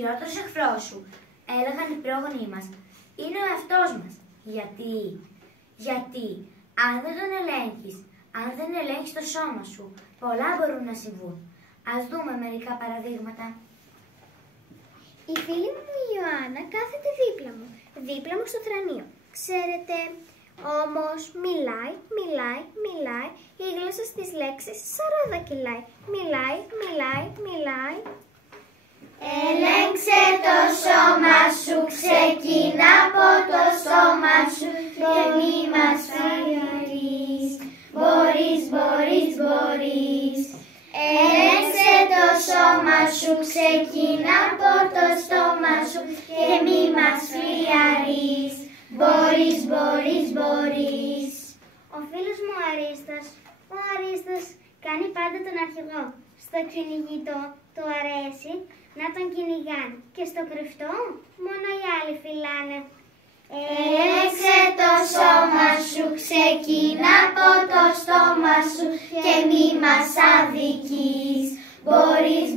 χειρότερος εχθρός σου, έλεγαν οι πρόγονοι μας, είναι ο εαυτός μας. Γιατί αν δεν τον ελέγχεις, αν δεν ελέγχεις το σώμα σου, πολλά μπορούν να συμβούν. Ας δούμε μερικά παραδείγματα. Η φίλη μου η Ιωάννα κάθεται δίπλα μου στο θρανείο. Ξέρετε, όμως μιλάει, η γλώσσα στις λέξεις σαράδα κυλάει. Μιλάει. Ελέγξε το σώμα σου, ξεκινά από το στόμα σου και μη μας φανείς. Μπορείς. Ελέγξε το σώμα σου, ξεκινά από το στόμα σου και μη μας φλιαρείς. Μπορείς. Ο φίλος μου ο Αρίστας κάνει πάντα τον αρχηγό. Στο κυνηγητό του αρέσει να τον κυνηγάνε και στο κρυφτό μόνο οι άλλοι φυλάνε. Έλεξε το σώμα σου, ξεκινά από το στόμα σου και μη μας αδικείς. Μπορείς.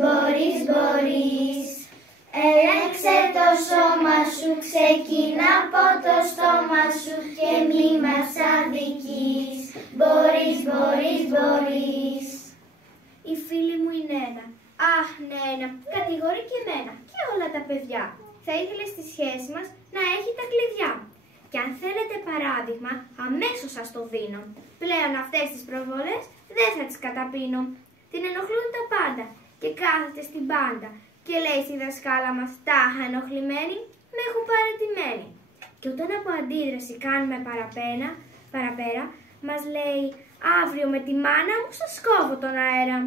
Έλεξε το σώμα σου, ξεκινά από το στόμα σου και μη μας αδικείς. Μπορείς. Η φίλη μου η Νένα. Αχ, Νένα, κατηγορεί και εμένα και όλα τα παιδιά. Θα ήθελε στη σχέση μας να έχει τα κλειδιά. Και αν θέλετε παράδειγμα, αμέσως σας το δίνω. Πλέον αυτές τις προβολές δεν θα τις καταπίνω. Την ενοχλούν τα πάντα και κάθεται στην πάντα. Και λέει στη δασκάλα μας, τάχα ενοχλημένη, με έχουν παρατημένη. Και όταν από αντίδραση κάνουμε παραπέρα, μας λέει, αύριο με τη μάνα μου σας κόβω τον αέρα.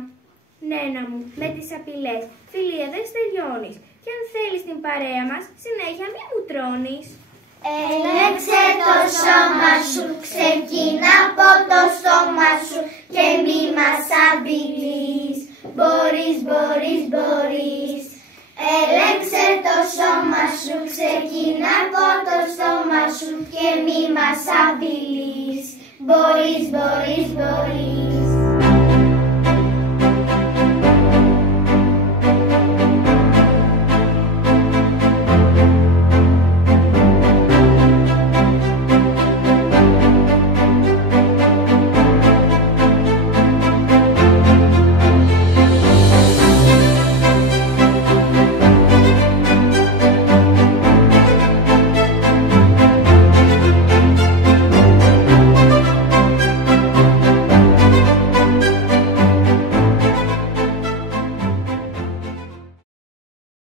Νένα μου, με τις απειλές, φιλία δεν στεριώνεις. Και αν θέλεις την παρέα μας, συνέχεια μη μου τρώνεις. Έλεξε το σώμα σου, ξεκινά από το στόμα σου και μη μας απειλείς. Μπορείς. Έλεξε το σώμα σου, ξεκινά από το στόμα σου και μη μας απειλείς. Μπορείς.